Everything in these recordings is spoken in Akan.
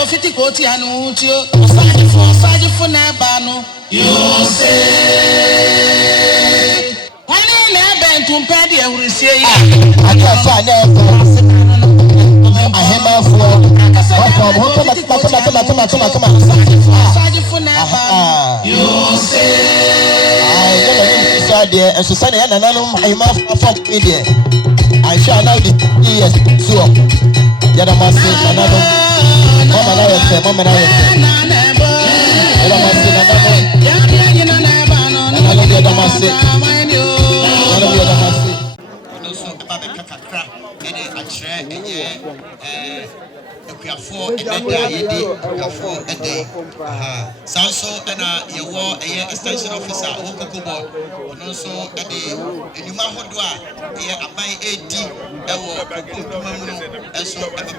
go fiti koti anu tio. Saji for nebano. You say. When you never to pay the say. I can't find I have my phone. Come on. Saji for nebano. You say. I there and Susanna and I'm from India. I shall now the yes, so the other must say another Mama. For a day, Sanso and your extension officer, Okobo, and also a day, and you might hold a by 80 and so about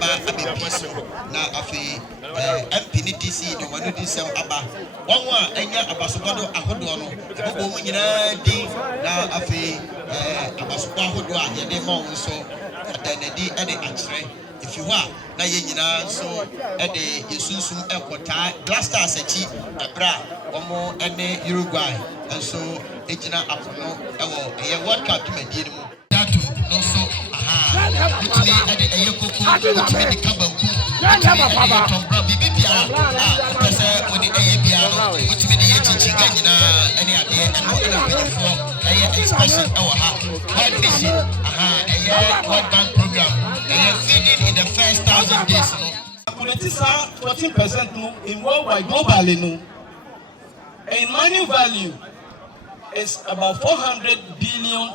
now of a MPDC, the one who did sell about 1 and yet about Sokodo, a Hodono, now of a Abaspa Hodua, Yademo, so then a day and a if you are na yenya so the yesusu ekota blaster sechi ebra omo ene Uruguay and so ejina apono ewo eye World Cup medie mu datu no so bitini ade eyekoko bitini de kabanku bitini tombra bibia pese odi eye bia no bitini de yechichi ganyina ene ade eno ene pedifo eye expression ewo ha World Vision eye World Bank program feeding in the first 1,000 days. Politics are 14% in worldwide globally. In money value, it's about $400 billion.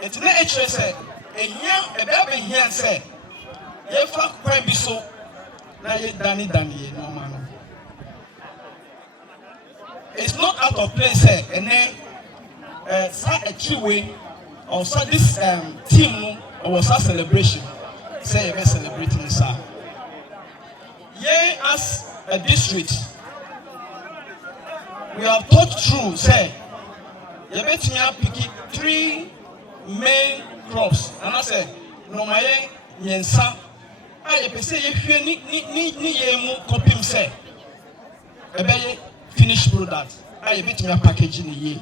It's not HSA. A baby here said, "You fuck quite so." Now you Danny no man. It's not out of place, and then start a key way or start this team. Was a celebration. Say we're celebrating sir. Yeah, as a district, we have thought through. Say, you bet me up pick 3 main crops, and I say, no my yensa. I say if you ni yemu copy say, a very finished product. I bet me a packaging ye.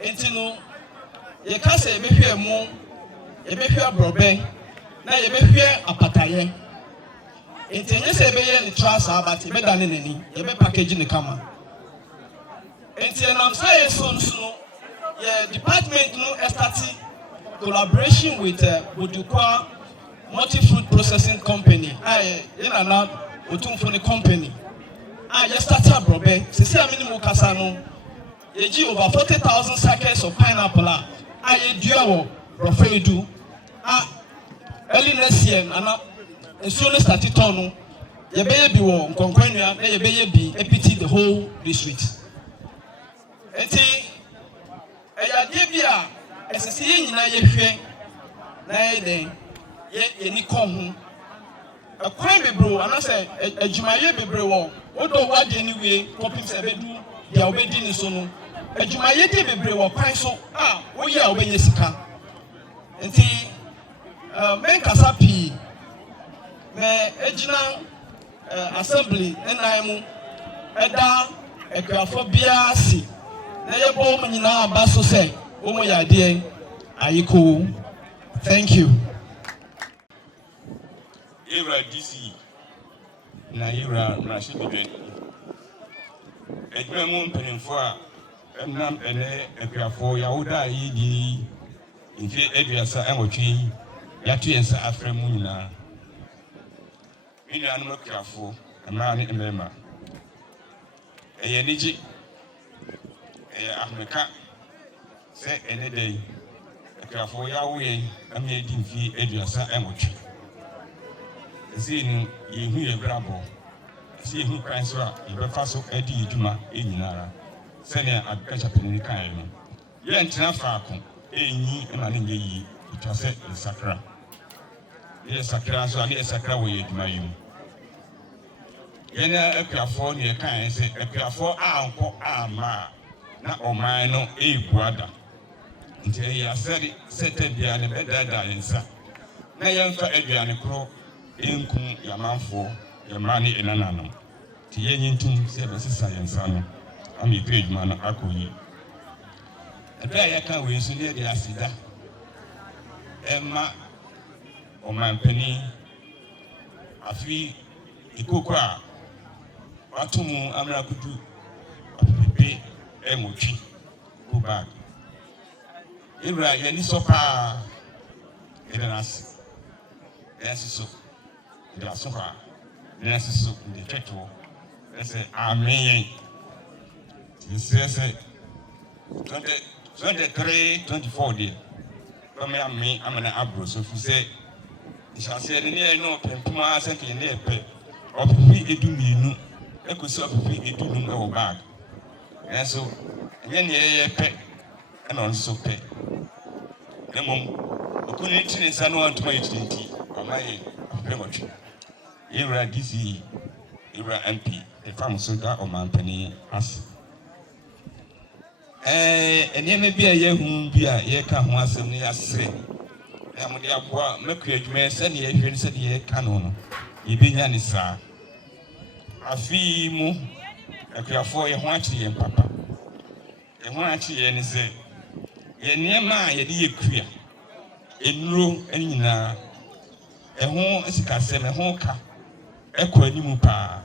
Ain't no, you can't say maybe a more. Ebehwe brobe na yebehwe apataye entenye se ebeye ni trasa abati ebedane nani ebe package ni kama entenye na say so no yeah department no started collaboration with Bodukwa multi-fruit processing company ina na otumfo ni company just started brobe sisi amini mo kasa no yeji over 40,000 sackets of pineapple aye duawo Rofedu early next year and soon started to ye baby wo Nkwankwanua na ye baby EPT the whole district enti eyade bia esese ye nyina ye hwe na ye den ye ni kon ho akwan bebro anase adwumaye bebre wo odo wade ni wie copy se bedu dia obedi ni so no adwumaye de bebre wo kwan so wo ye a obenye sika enti men kasapi me ejina assembly enaimu eda ekwafo bia si na yebo mo nyina aba so se wo mo yade ayiko. Thank you. Era DC na era machine ben ejuma mo mpenfo a enam ene ekwafo yawoda yi di nje eduasa enwotwe yatu yensa afra mu nyina ina no ekwafo ama ne emema eye niji ahmeka se ene dei ekwafo yawo am ye di mfi eduasa enwotwe zini yehu ye brabo si yehu kan so a yebefa so edi iduma enyinara se ne agriculture penini kan no ye ntina faako enyi ema ne yi itwase sakra ye sakra so ani sakra wo ye eduma yi ye na ekwafo ne kan se ekwafo anko ama na oman no ebuada nti ya seri sete bia ne bedada yensa na yemfa aduane kro enku yamanfo yamani enanano ti yenyin tum se be sisa yensa no ami page man akoyi ebia yaka we so ne de asida emma o man pani afi ikoko a watumu amra kudu pepe emotwi go back Ibra yani sofa edanasi so the sofa so the church say amen say 23 24 day come me am na abro so fi say shall say ni no pempuma asake ni epe opipi eduminu ekosi opipi edunum e wo bag so enye ne epe na on so pe emom okuni tini sanu antuma yitinti amaye apemotwe Ira DC Ira MP the farm so that o man pani as eneme bia ye hu bia ye ka ho asem ne asre ya mo de aboa maku adwuma se ne ye hwe se ne ye ka no ibenya ni saa afi mu akuafo ye ho achi ye papa ye ho achi ye ni se ye niema ye de ye kua enuro anyina eho esikasem eho ka ekọ animu pa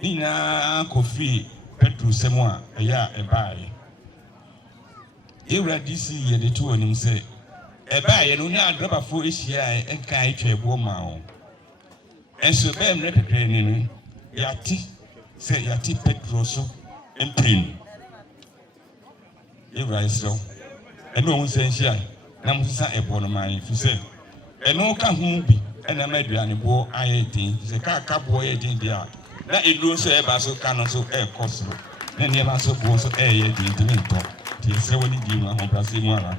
nina kofi Pedro semu a eya ebaaye Ewura DC ye de to onim se ebaaye no nya adrobafo ehia enka etwa ebo ma o enso be mre kekere ni no yati Pedro so emprin Ewura iso eno ohun se nhia na musa ebo no man fi se eno ka hu bi ena maduane bo ayedin se ka bo yedin dia na edu so e ba so ka no so e koso na ne ma so bo so e yedin din to ti se woni di ma ho brase mu ara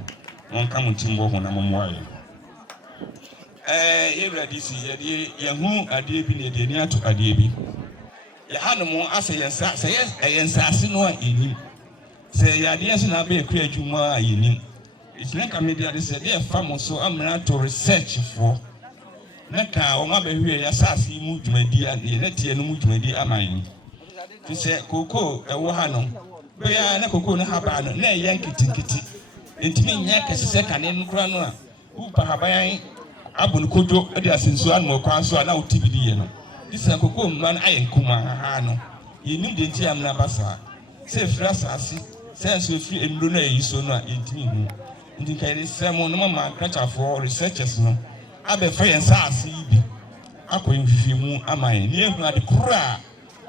won ka mun timbo ho na mo aye Ewura DC ye hu ade bi ne de ni ato ade bi ya hanu mo ase yensa se yensa ase no a eni se ya de so na be ku adwuma a eni it's like a media they say they farm so amna to research for naka o ma be hwe ya sase mu dwumadi a ne tie no mu dwumadi aman ti se koko ewo ha no be ya na koko no haba no na ye nkitinkiti entimi nya kase kane no kura no a u pa haban abun kojo e de asensu an mo kwa so na utibidi ye no ti se koko man ayen kuma ha no ye nim de nti amna basa se fra sase se so fi enuro na yi so no a entimi hu ndi kai semo no mama kacha for researchers no abe fa yensa ase bi akoyin fifi mu amaye ni ehun ade kura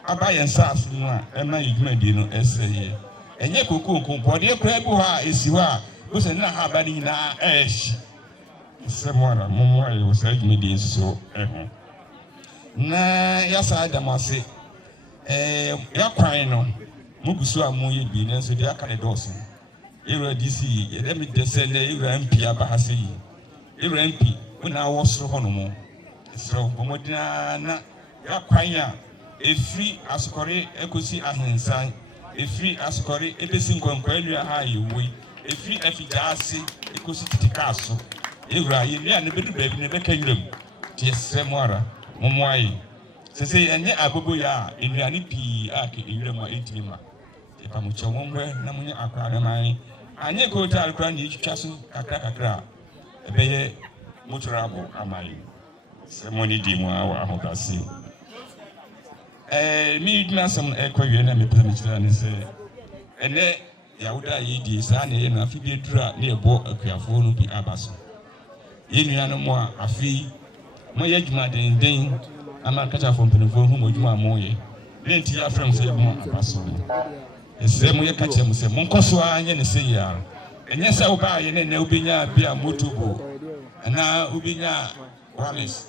aba yensa ase no a ema yiduma di no eseye enye kokoko bode kura bi ha esi ha o se na ha ba ni na semo ara mumu aye o se yiduma di so ehun na yasa adamase ya kwan no mugusu amu ye bi na so de aka ne doso Ewura DC let me say na Ewura MP abahase yi Ewura MP una wo soro hono mo soro bomodina na ya kwan ya efri asukore ekosi ahensan efri asukore ebesi Nkwankwanua ha yewi efri Effiduasi ekosi titikaso Ewura ye nia ne bedu baabi ne beka yurem ti esremo ara momoayi sese enye agogo ya enuane pi ake yurem a etima pamucho momwe na munye akra mai anye ko ta akra ni twitwa so kakra ebeye muturabo amai semoni di mu awa ahodase mi dina sam ekwawie na me pese chira ne se ene yawuda yi di sa ne ye na afi bi dura ne ebo akuafo no bi abaso yenua no mo afi mo ye djuma den ama kacha fo mpenefo hu mo djuma mo ye ne nti afrem se mo abaso ese mo ye kache mo se mo nkoso anye ne se ya enye se wo ba ye ne na obenya bia motobo na obenya walis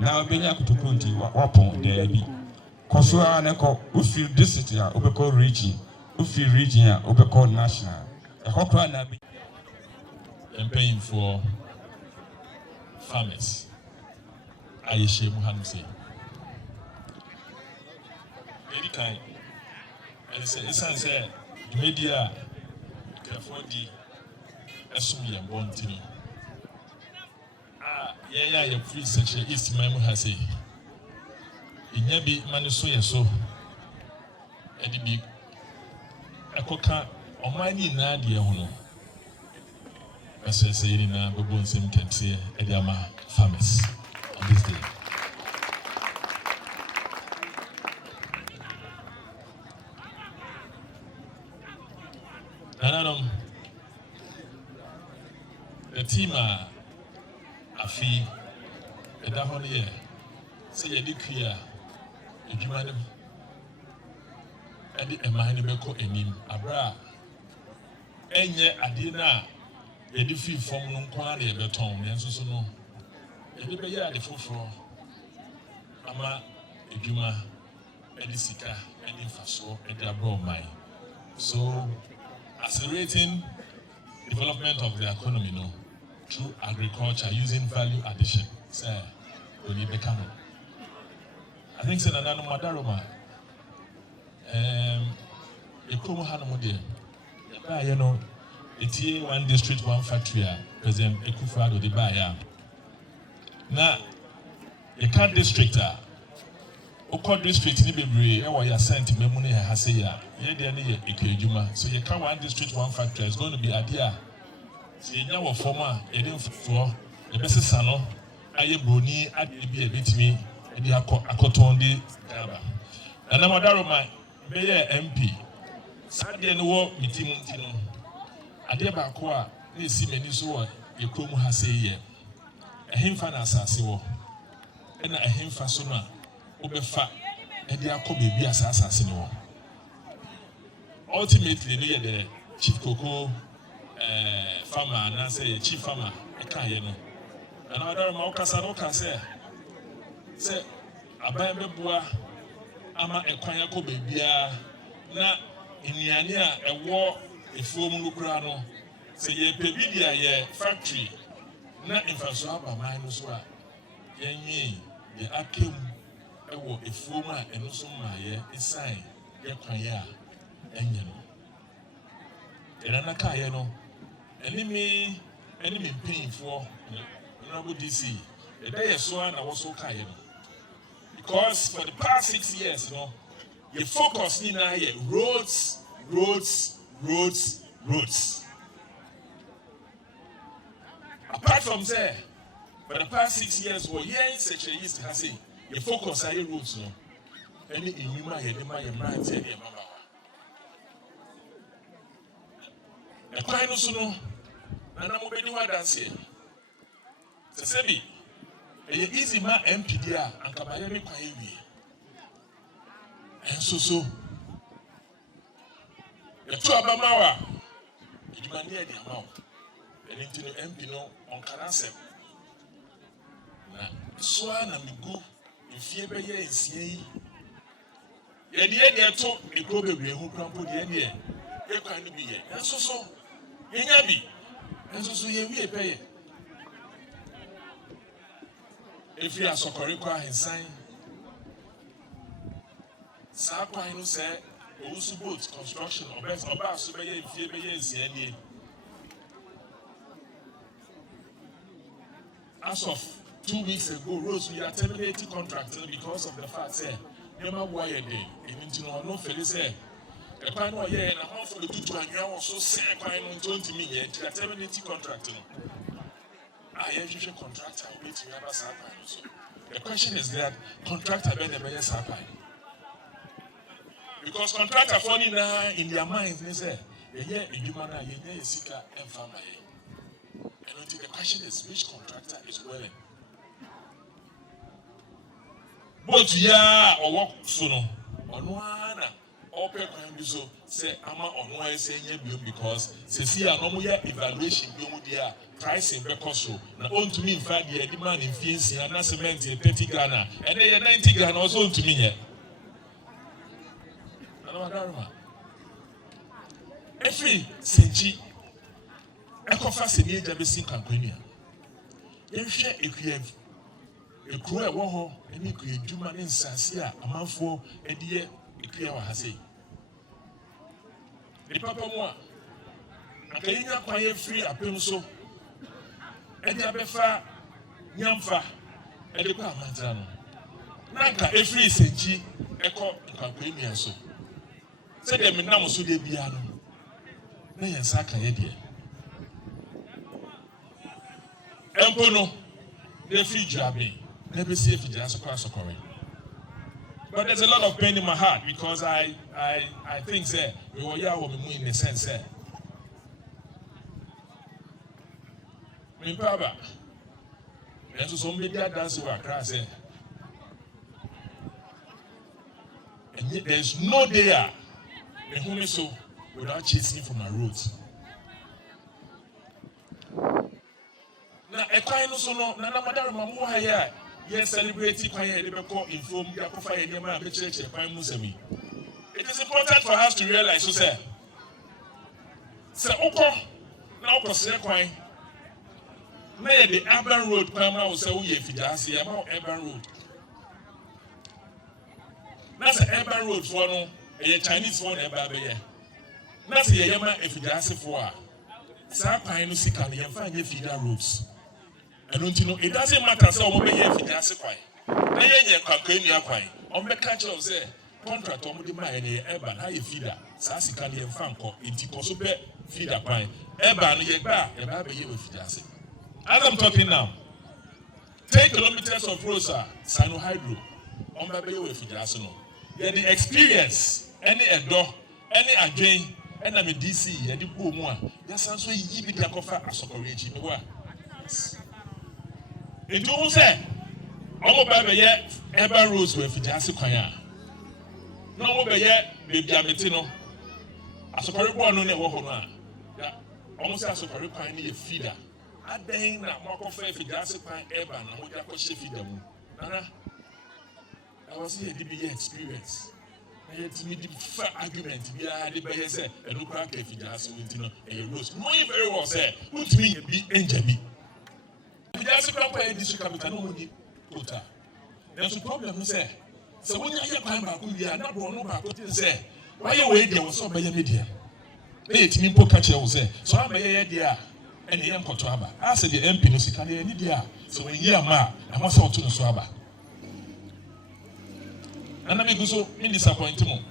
na obenya kutukunti wapon de bi koso na ko ufi district ya obeko region ufi region ya obeko national e hokra na bi campaign for farmers Aisha Muhammad say very kind and say media for the assume born to me yeah, you're free Sekyere East Mamu has a Inyabi Manusoya so Edibi Akoka Omani Nadia Hono. As I say in a baboon sim can see Ediama farmers on this day. Nanadom the team afi eda ho ne say ye di clear edwuma dem edi eman ne beko enim abra enye ade na ye di fi form no kwa na ye beton ne nso so no ye di be ye ade foforo ama edwuma edi sika edi faso edi abro mai so accelerating development of the economy no through agriculture using value addition. Sir, we need become. I think say Nana Madaroma. Ekromo Hanomo there. You know, it's here one district, one factory. President Ekufado de Baya. Now, the car district. Oko district ni bebre e wa ya sent memu ne ha se ya ye de ne ye ekejuma so ye ka one district one factory is going to be adia so ye nya wo form a ye de fo ye besesa no aye broni ade bi e betimi e de akoton de gaba na madaro ma be ye MP sade ne wo mitim nti no ade ba ko a na esi mani so wo ye kromu ha se ye ehemfa na asase wo e na ehemfa so no Obefa edi akọ bebi asase ne wo ultimately no ye the chief cocoa farmer na say chief farmer e ka ye no na other ma okasa no ka say aban beboa ama ekwan akọ bebia na nnuane a ewo efuom no kura no say ye pebidia ye factory na infrastructure aba man no so a yenyi ye akem ewo efuom a eno so ma ye esan ye kwan ye a enye no erana ka ye no enemy painful honorable DC e dey so na wo so ka ye no because for the past 6 years you know your focus ni na ye roads apart from there for the past 6 years we here in Sekyere East has say your focus are your roads no any inwuma ye de ma ye brand say ye mama e kwai no so no na mo bedi wa dance se sebi e easy ma MPD a anka ba ye me kwai wi enso so e to abama wa edumani e de amawo eni ntino MP no on kanase na so na migu ifie be ye nsie yi ye de to ekro bebre hu krampo de ye kwan no bi ye enso so ye nya bi enso so ye wi epeye efi asokore kwa hensan sa kwan no se owusu boat construction oba so be ye ifie be ye nsie ni as of 2 weeks ago, Rose, we are terminating contracts because of the fact that never wired in into no Felice. A kind of year and a half for the 2 and you also say a kind of 20 million to a terminating contract. I usually contract I wait to have a sapphire. The question is that contractor been a better sapphire. Because contractor funny now in their minds, they say, yeah, you man, you need seeker and family. And the question is which contractor is willing? But ya or work sooner on one open can so say ama on one say because see a normal evaluation be there pricing because so now on to me in fact the demand in fees and that's cement 30 Ghana and then 90 Ghana also to me here. Every Sekyere Ekofa senior Effiduasi Nkwankwanua yen hwe ekuyev ekuro ewo ho eni ku edwuma ne nsase a amanfo ediye ekuya wa hase ni papa mo a akayinya kwaye free apem so edi abefa nyamfa ede kwa amantra no nanka efiri senji eko Nkwankwanua so se de me nam so de bia no na yensa ka ye de empo no de free jabe na be see Effiduasi kwa sokore. But there's a lot of pain in my heart because I think say we were here with in the sense say me papa and so some media dance were crass and yet there's no day in whom so without chasing for my roots. Now a kind of so no madam mamu here. Yes, celebrating quiet, inform church. It is important for us to realize, so say, now consider may the urban road come out, say, we Effiduasi about urban road. That's an urban road for no, a Chinese one, a baby. That's a Yama Effiduasi for. Sapa no see can you find your feeder roads. I don't know. It doesn't matter. So, we have Effiduasi kwai. Na yenye Nkwankwanua kwai. Ombe catch us say contract omudi ma ene eba na ye feeder. Sa sika ne yemfa nko enti koso be feeder kwai. Eba no ye gba be ye Effiduasi. As I'm talking now, 10 kilometers of roads are Sano Hydro. Ombe be ye Effiduasi no. Ye the experience any edo any adwen and am DC ye di ko mu a. Ya sanso yi bi da kofa asokoreji me wa. It do say, I'm going to be urban roads with Effiduasi kwaya. No, I'm going to be baby ametino. As a correct one, no, almost as a correct kind of feeder. I think that more of Effiduasi kwaya urban, and what you call feeder. I was here to be experience. I had to meet the argument. We had the better say, and look at Effiduasi with a roads. No, you very well say, put me be enjoy. Effiduasi kwaya district capital no money quota. There's a problem we say. So when you hear kwaya ba ku wi na bro no ba ko tin say, why you wait there was so by media. They timi po catch you say. So am ye there and the M koto aba. I said the MP no sika na ni there. So when you ma, I must want to no so aba. And I go so in disappointment.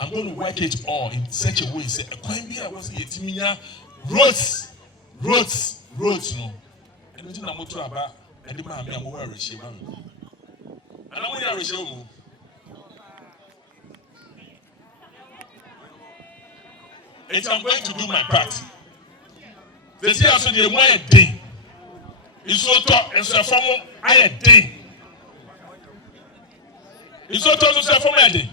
I'm going to work it all in such a way say kwaya bi a was yetimi roads no. And we didn't motor about and the man am aware of she and I want to show you. And I'm going to do my part. They say also the one day. It's so tough and so from I day. It's so tough to say from a day.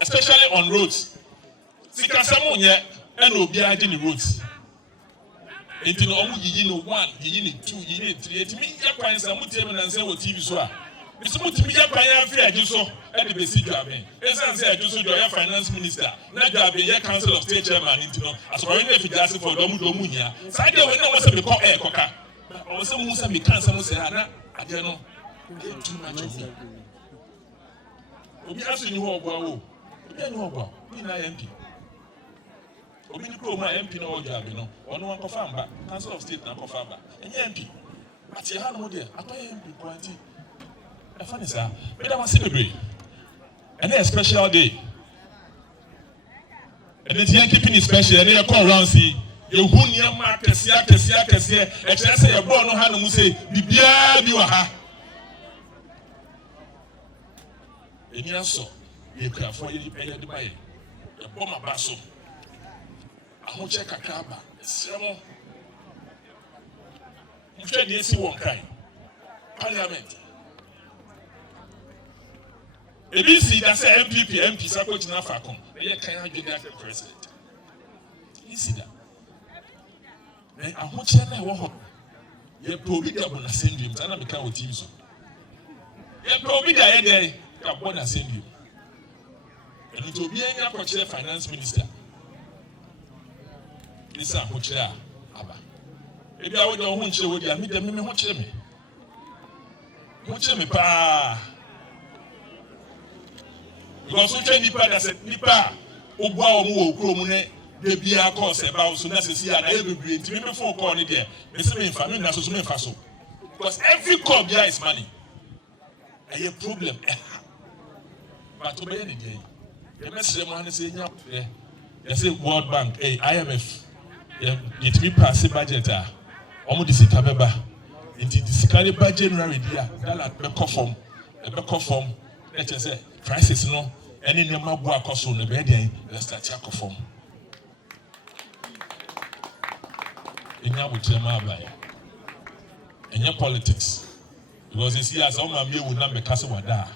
Especially on roads. See can someone yet and will be the roads. Enti no omu yiyi no 1, yiyi no 2, yiyi no 3. Enti mi ya kwan sa mutiem na nse wo TV so a. Esi mutimi ya kwan ya fi ajuso e de besi dwaben. Esa nse ajuso do ya finance minister. Na dwaben ya council of state chairman enti no. Asori na Effiduasi for domu nya. Sa de we na wo se me ko koka. O se mu se me kan se mu se ana ade no. Too much of me. Obi asu ni ho ogwa wo. Obi ani ho ogwa. Ni na MP. Obi ni pro ma MP no ojabe no ono wan kofa mba council of state na kofa mba enye MP ati ha no de atoye MP kwanti e fa ni sa me da wase bebre and a special day and the young keeping is special and they come around see you hu niam akese e kire say e bo no ha no mu say bibia bi wa ha eni aso ye kra fo ye de baye e bo ma ba so I check a caba. Sermon. You said you see one kind. Parliament. A BC that's a MP, support in Africa. They can't get that president. You see that? Then I want you to know. You're probably the same dreams, and I'm become with you. You're probably the idea of what I send you. And it will be a finance minister. This is what Abba. Maybe I would not want you with you. Meet them, watch me. Watch me, pa. Because we train Nipa that said, Nipa, Oba Omu, Kromune, the Bia course about so necessary and every green to me before calling there. Miss me, family, that's what me faso. Because every crop there is money. And a problem. But to be any day, the message one say they say World Bank, IMF, it be pass budget. Almost this Kabeba. It is the budget January there. That be form. Let's say prices no. Any number of work also the bed. Let's start to form. In your in your politics, because you see, as all my meal would not be cast over there.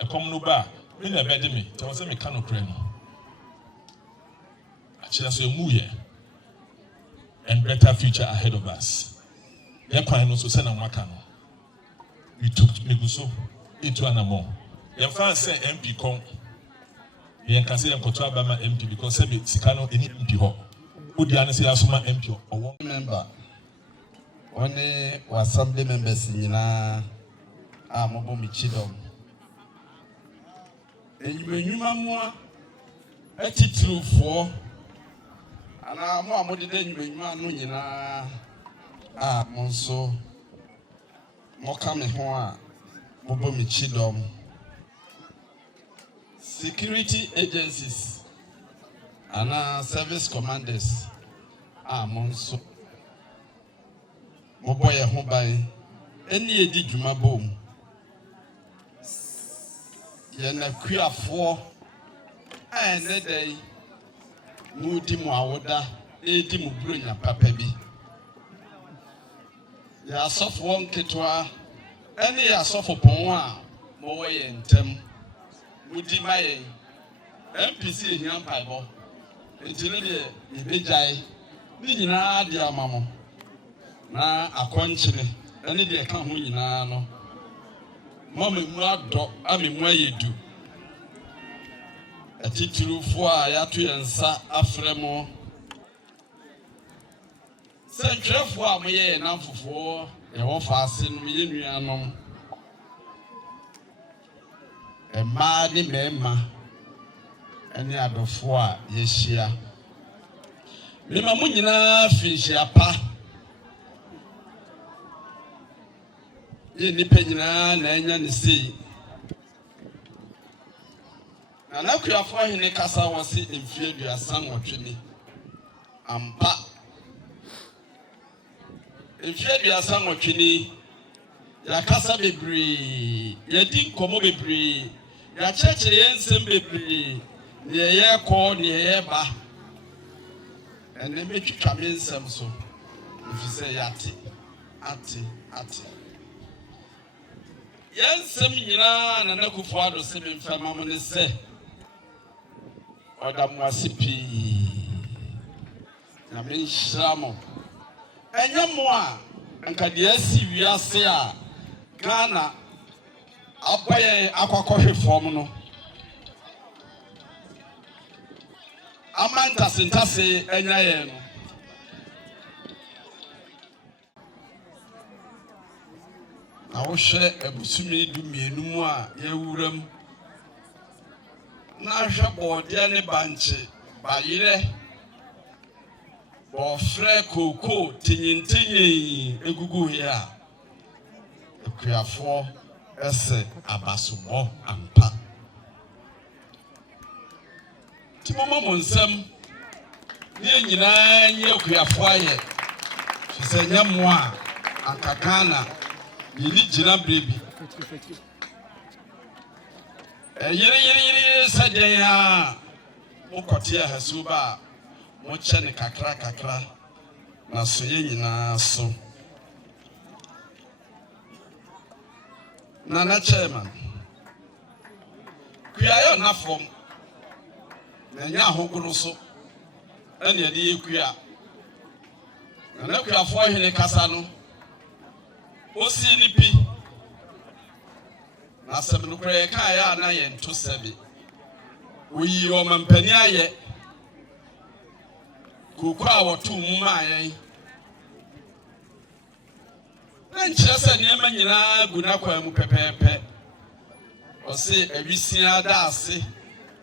A common no bar, in a bed me, there was a mechanical crane. Actually, that's a move and better future ahead of us. They're quite also send a macano. We took Miguso into an among. Your fans say MP come. You can say I'm control by my MP because every Sikano any MP ho. Would the answer as my MP or one member? Only was assembly members in Mobo Michidom. And you mamma a title for and I'm more than you man, Monso Mokame Hoa Mobo Michidom. Security agencies and service commanders Monso. Moboya Hobai, any edi juma boom. Yana queer for and a day Moody Moawoda, Edi Mubrunya Papebi. Ya soft one ketwa, any ya soft upon Moe and Tem Moody May MPC in Yam Pibo. Until the Bijay, Nina, dear mamma. Na akwanchire ene de ka ho nyina no mama mu ado ame mu ayedu atitulufo a yato yensa afremo sentrefo a moye na mfofo e wo faase no ye nuanom e ma ni mema ene adofo a yehia mema mu nyina fihia pa ni penyina na enya ne sei na kuafo ahene kasa wose Effiduasi Nkwankwanua ampa Effiduasi Nkwankwanua ya kasa bebre ya di nkomo bebre ya chechire yensem bebre ne ye ko ne ye ba ene metwitwa mensem so ifise yate ate Yensem nyina na nakufo ado se memfama mo ne se odamu asipi na menhyamo enyemo a anka de asi wiase a Ghana abaye akwakohwe fom no amanta sentase enyaye no na wo hwe ebusumi dumienu mu a yewuram na hwe bode ne banche bayire bo fre koko tinyintinyi egugu hia ekuafo ese abasubo ampa timomo monsam ne nyina nye ekuafo aye fise nyamo a akakana Yiri jina baby. Yiri sadenya mokotia hasuba moche ne kakra na soye nyina so. Nana chairman. Kuya yo na form. Na nya ahokuru so. Ene de kuya. Na kuya fo hene kasa no. Osi nipi na sebnu kure ka ya na ye nto sebe oyi o mampani aye koku a wotu mu ma aye na nkyere se ne ma nyina guna kwa mu pepepe osi awisia da ase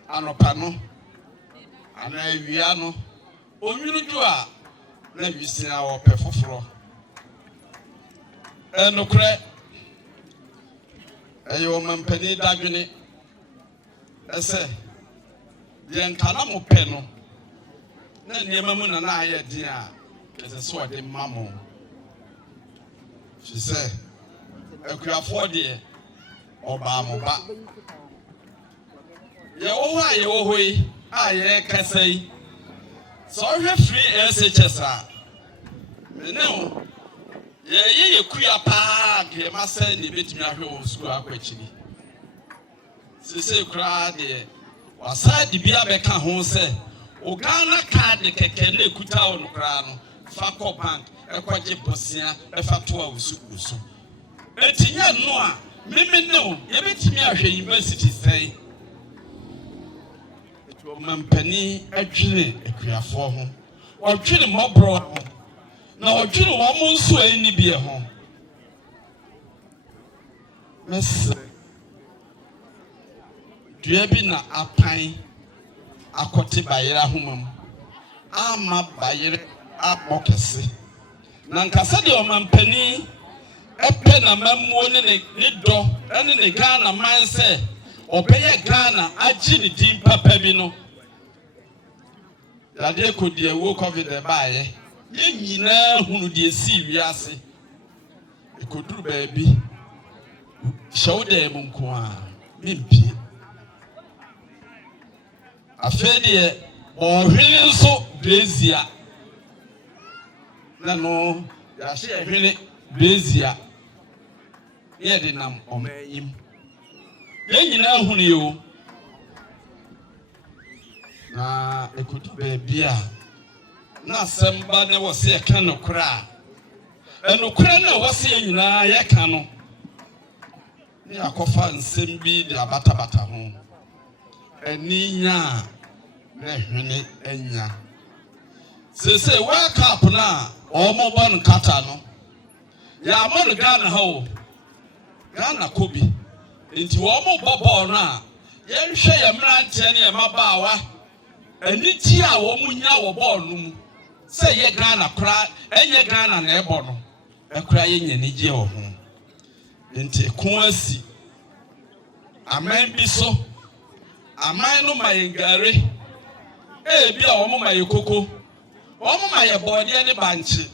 anopa no ana awia no onwunu ju a na awisia wo pefoforo Nokre ayo mampani dadwene ese de nkana mo pɛ no na nneɛma mu na ayɛ din a ɛsɛ so ɔde mamo she say akuafoɔ deɛ ɔbaa mo ba yɛ wo a yɛ wo hoi a yɛ kasa yi so ɔhwɛ free SHS a no ye kuya pa ke ma se ni betimi ahwe wo school akwachiri sese kra de wasa de bia be ka ho se o Ghana card keke na ekuta wo kra no fa ko bank e kwaje bosia e fa to a wo school so etinya no a meme no ye betimi ahwe university sei eto mampani adwene akuafo ho odwene mobro ho na odwene wo mo nso ani bie ho mes dua bi na apan akote bayera homam ama bayere abokese na nkasa de o mampani epe na mamuo ne do ene ne Ghana man se obeye Ghana agi ne din papa bi no ya de ko de wo covid e baaye ye nyina hunu de si wiase ekoduru baabi shawde mu nko a mimpi afede ohwene so bezia na no ya hye ehwene bezia ye de nam omayim ye nyina hunu yo na ekoduru baabi a na semba ne wo se ka no kra enokra na wo se nyina ye ka no ni akofa nsem bi de abata ho eninya na hwene enya sese wake up na omo bon kata no ya mo Ghana ho Ghana kobi enti wo mo bobo na ye hwe ye mrantie ne ye mabaawa eni ti a wo munya wo ball no mu se ye Ghana kra enye Ghana na ebo no ekra ye nyani gye wo ho enti ko asi aman bi so aman no mayengare bi a wo mo mayekoko wo mo mayebode ne banche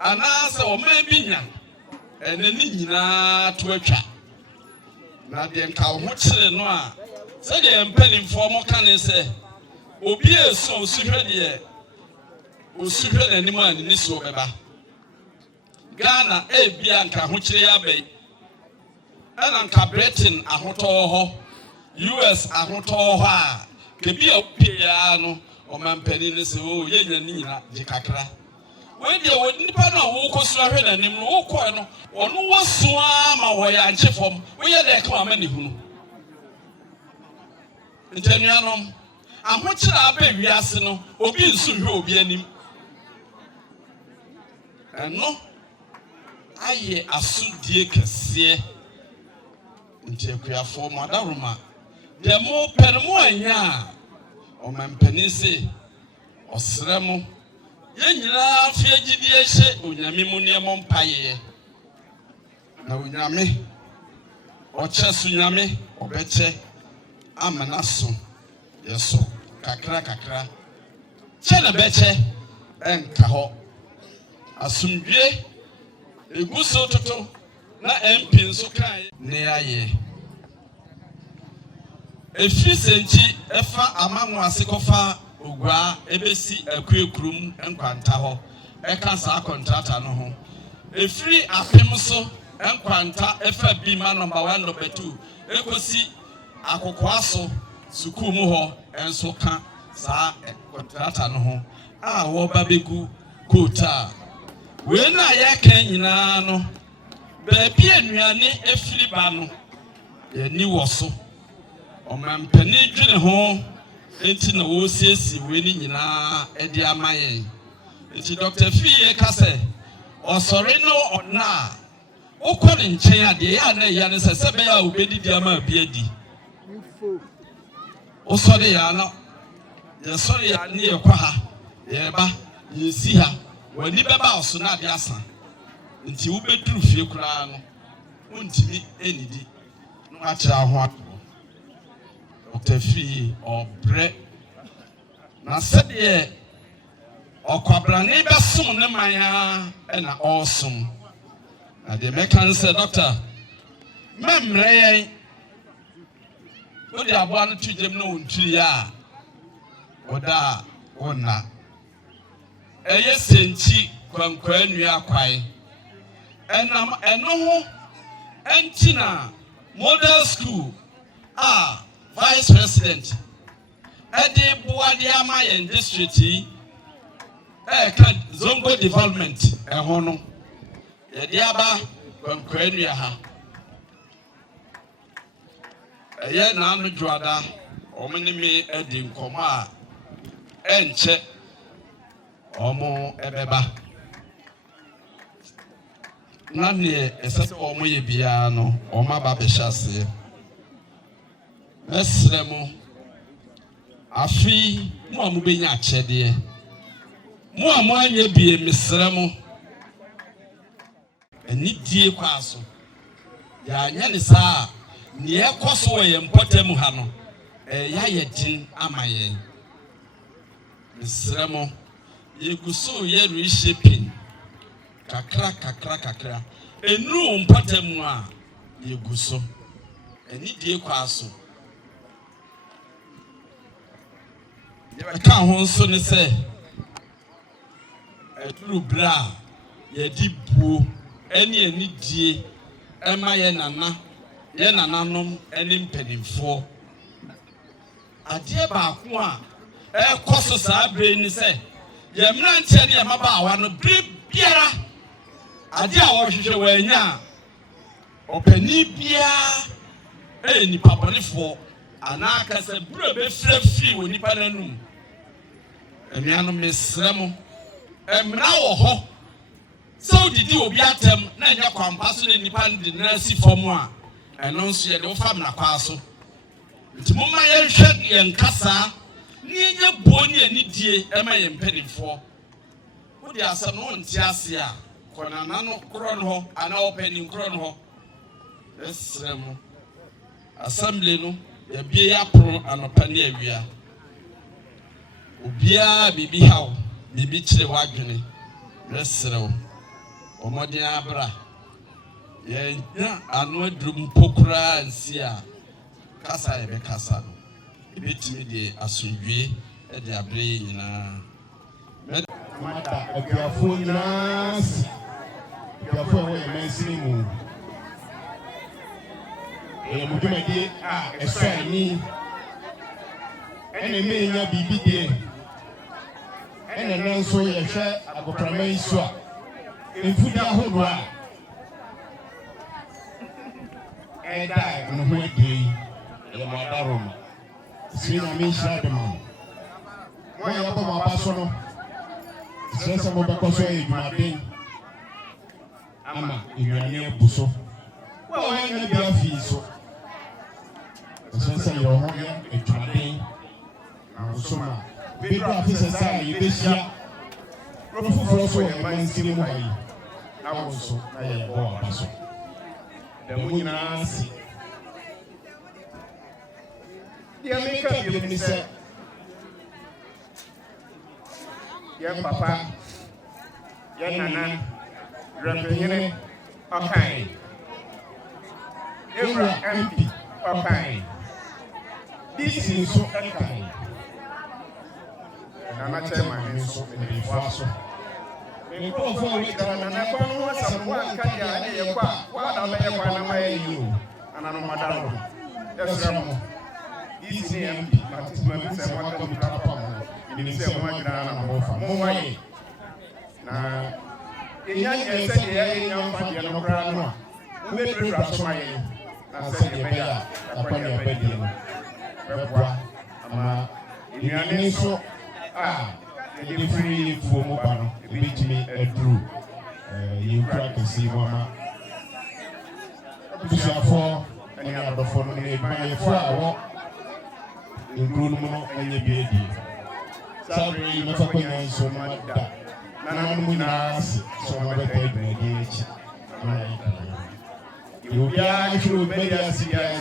ana se wo man bi nya ene ni nyina to atwa na de nka wo ho kire no a se de mpanimfo mo ka ne se obi eso osuhwe de osuhwe nanim a ni so beba Ghana bia nka ho kire ya bai ana nka Britain ahoto ho US ahoto ho a ke bia opia no o mampani ne se o ye nya ni nyina je kakra we de wo nipa na wo kosu ahwe nanim no wo ko no ono wo so ama wo ya nche fom we ye de ka ma ni hunu ntenuanom ahokyere aba wiase no obi nsu hwe obi anim eno aye asudie kese nti akuafo mo adaroma de mo permo anya o mampani se osremo ye nyina afia gidie hye onyame mu ne mo mpaye na onyame o chesu nyame obeche amana so yeso kakra chena beche enka ho asumdwe eguso toto na MP nso kai ne aye efi senti efa amanwo asekofa ogwa ebesi akuekurum enkwanta ho eka sa contractor no ho efiri apem so enkwanta efa bi ma number 1 number 2 ekosi akokwaso suku mu ho enso ka sa contractor no ho a wo babegu kota we na ya kan nyina no baabi anuane efiri ba no ye ni woso o mampani dwene ho enti na wo siesi we ni nyina edi amaye enti Dr. Fiye ka se osore no ona okọ ne nchen ade ya na ya ne se be ya obedi di ama bi adi osore ya no ye sore ya ne ye kwa ha ye ba ye si ha wani beba oso na ade asa nti wobɛduru fie koraa no wontimi enidi no akyerɛ ho ato Dr. Fee ɔbrɛ na sɛdeɛ ɔkwabrane bɛsom ne man a ɛna ɔsom na deɛ mɛka ne sɛ Dr. mɛmmerɛ yɛn wode aboa no to gyam na wɔnturi a wɔda a wonna ɛyɛ Sekyere Nkwankwanua kwae ɛnam ɛno ho ɛnti na model school vice president ɛde boade ama yɛn district yi ɛka zongo development ɛho no yɛde aba Nkwankwanua ha ɛyɛ naano dwoada ɔmo ne me ɛdi nkɔmɔ a ɛnkyɛ ɔmo ɛbɛba na neɛ ɛsɛ sɛ ɔmo yɛ biara no ɔmo aba bɛhyɛ aseɛ ɛsrɛ mo afi mo a mo bɛnya akyɛdeɛ mo a mo anyɛ bie mesrɛ mo anidie kɔ aso yɛanyɛ ne saa neɛ ɛkɔ so wɔ yɛn mpɔtam ha no ɛyɛ yɛ din ama yɛn mesrɛ mo yɛgu so yɛ reshaping kakra enu mpɔtam a yɛgu so anidie kɔ aso yɛbɛka ho nso ne sɛ ɛduru berɛ a yɛde buo ɛne anidie ɛma yɛ nananom ɛne mpanimfoɔ adeɛ baako a ɛkɔ so saa berɛ ni sɛ yɛ mmeranteɛ ne yɛmmabaawa no bere biara adeɛ a wɔhwehwɛ wɔanya a ɔpanin biara ɛyɛ nipa bɔnefoɔ anaa kasa bere bɛfira firi wɔ nipa n'anum anuanom mesrɛ mo mmara wɔ hɔ sɛ wodidi obi atam na ɛnyɛ kwampa so ne nipa no de na si fam a ɛno nso yɛde wofa mnakwa so nti momma yɛnhwɛ yɛn kasa ne yɛnyɛ buo ne anidie ɛma yɛn mpanimfoɔ wode asɛm no wonte ase a kɔnana no korɔ no hɔ anaa ɔpanin korɔ no hɔ ɛsrɛ mo assembly no yɛbie yɛaporo anɔpa ne awia obiara biribi haw biribi kyerɛ w'adwene ɛsrɛ wo ɔmɔden abra yɛnya ano aduru mpo koraa nsi a kasa yɛbɛkasa no ebɛtumi de asomdwie de abrɛ yɛ nyinaa mata akuafoɔ nyinaa si akuafoɔ a wɔyɛ mansini mu ɛyɛ mo dwumadie a ɛsɔ ani ɛna menya biribi deɛ ɛna nanso yɛhwɛ agoprama yi so a mfudi ahodoɔ a ɛda no ho adie yi ɛyɛ mo adaroma sɛ nyame nhyira de ma mo wɔyɛ yɛbɔ mo aba so no sɛ sɛ mobɛkɔ so ayɛ dwumaden ama nnuane abu so wɔanya bi afii so ɛsɛ sɛ yɛwɔ ho yɛ adwumaden nso ma bɛdu afe sɛ saa a yɛbɛhyia kuro foforɔ so wɔ ɛma nsiri mu ha yi na wo nso na yɛyɛbɔ aba so da mu nyinaa se deɛ meka biom ne sɛ yɛn papa yɛn nana rɛmpanyini ɔkan ewura mp ɔkan dc nso ɛkan nana chairman nso mbɛnfo aso nkurɔfoɔ a wɔgyina nana kwan ho asɛm ho anka deɛ a ɛyɛ kɔ a wɔada bɛyɛ kwan na mayɛ yi o ananomada no yɛsrɛ mo dc ne mp matesima bi sɛ moaka mu trapa mo nim sɛ mo adwina na mobɔfa mowayɛ na ɛnya nyɛ sɛdeɛ yɛnya mfa deɛ no koraa no a wobɛdurudura so ma yɛn na sɛdeɛ ɛbɛyɛ a akwanne abadie no bɛboa ama nnuane nso a yɛde firi yɛfuo mu ba no ɛbɛtumi aduru yɛnkura kɛseɛ mu ama abusuafoɔ ne adɔfoɔ no ne adwumayɛfoɔ a wɔ nkuro no mu no ɛnyɛ bi adie saa berɛ yi mɛfa kwanya nso no mada nananom nyinaa ase sɛ ɔmabɛka adwumadi akyi na yɛyɛ kana yɛwɔ biara nhwɛ wɔ bɛdi ase biara